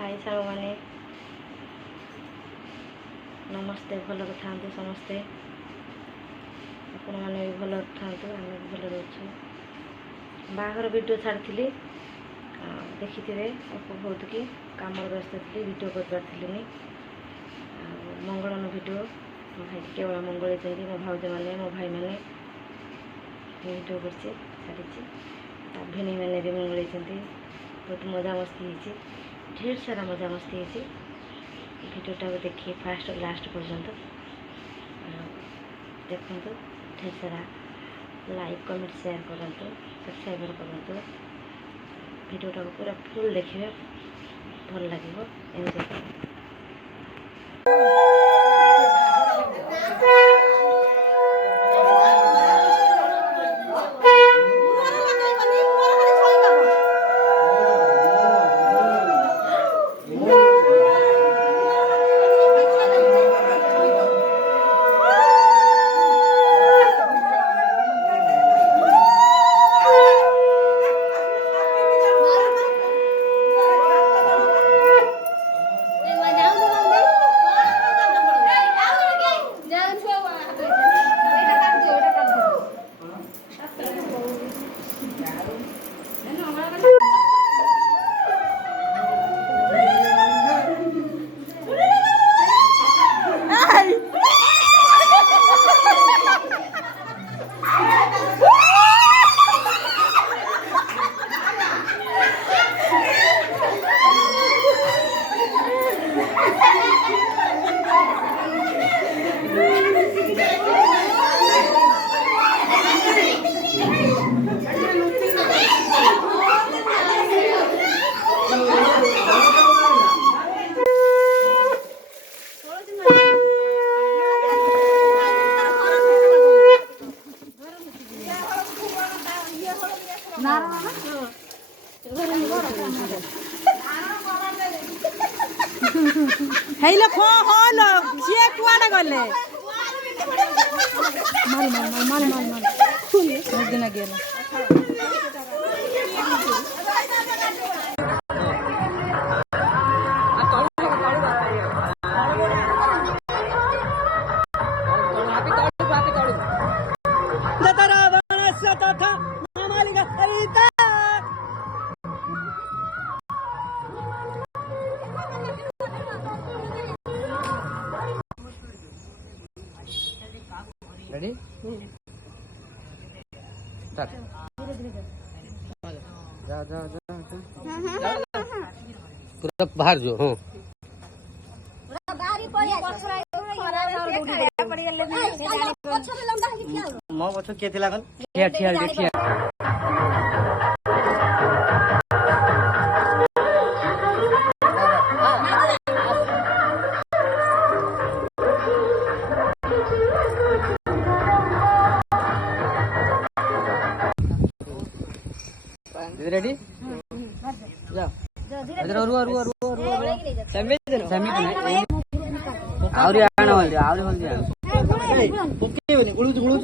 हाय साग मैंने नमस्ते भल था समस्ते आपण मैंने भी भल था आम भी भल रोचु बाहर वीडियो छाड़ी देखी थे बहुत कि कम व्यस्त थी वीडियो कर पार्थिनी मंगलन वीडियो मो भाई केवल मंगल चाहिए मो भाउज मैंने मो भाई मैंने वीडियो कर छाड़ी भिनी मैंने भी मंगल बहुत मजा मस्ती होती ढेर सारा मजा मस्ती होती वीडियोटा देखिए फास्ट और लास्ट पर्यंत देखु ढेर सारा लाइक कमेंट शेयर करूँ सब्सक्राइबर करूँ वीडियोटा को पूरा फुल देखिए भल लगे एंजॉय हेलो खो होलो जे कुआडा गले माल माल माल माल माल माल दिन गेला रेडी स्टार्ट जा जा जा पूरा बाहर जो हो पूरा बाहर ही पड़ी मो पछ के थिला कन ठिया ठिया देखिया रेडी जा इधर रुआ रुआ रुआ रुआ सेमी सेमी और आना वाली और बोल दिया ओके बोली गुळू गुळू